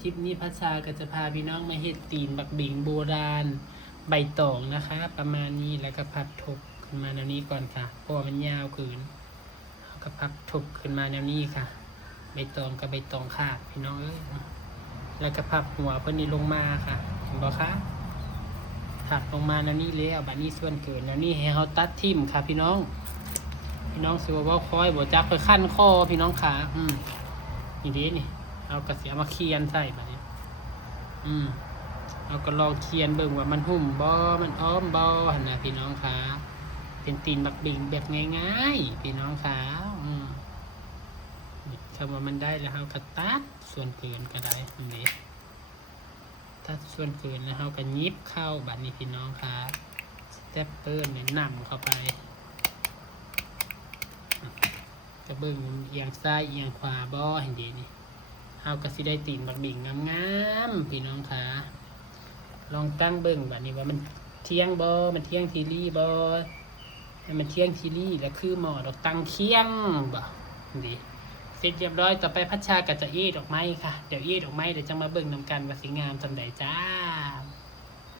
คลิปนี้พัชชาก็จะพาพี่น้องมาเฮ็ดตีนบักบิ่งโบราณใบตองนะคะ ประมาณนี้แล้วก็พับทบขึ้นมาแนวนี้ก่อนค่ะเพราะว่ามันยาวเกินแล้วก็พับทบขึ้นมาแนวนี้ค่ะใบตองกับใบตองขาดพี่น้องเอ้ยแล้วก็พับหัวเพิ่นนี้ลงมาค่ะเห็นบ่คะถักลงมาแนวนี้แล้วบัดนี้ส่วนเกินแนวนี้ให้เฮาตัดทิ่มค่ะพี่น้องสิว่าคอยบ่จักไปขั้นคอพี่น้องขานี่เด้นี่เอากระเสียมาเคียนใส่แบบนี้เอาก็ลองเคียนเบิ่งว่ามันหุ่มบ่มันอ้อมบ่หั่นน่ะพี่น้องขาเป็นตีนบักบิ่งแบบง่ายๆพี่น้องขาถ้าว่ามันได้แล้วเฮาก็ตัดส่วนเกินก็ได้นี่ตัดส่วนเกินแล้วเฮาก็ยิบเข้าบัดนี้พี่น้องขาสเต็ปเปิ้ลเนี่ยนำเข้าไปจะเบิ่งเอียงซ้ายเอียงขวาบ่เห็นดีนี่เฮาก็สิได้ตีนบักบิ่งงามๆพี่น้องขาลองตั้งเบิ่งบัดนี้ว่ามันเที่ยงบ่มันเที่ยงทีรี่บ่ให้มันเที่ยงทีรี่แล้วคือหม้อดอกตังเคียงบ่ดีเสร็จเรียบร้อยต่อไปพัชชาก็จะเอดอกไม้ค่ะเดี๋ยวเอดอกไม้เดี๋ยวจะมาเบิ่งนำกันว่าสิงามจังใดจ้า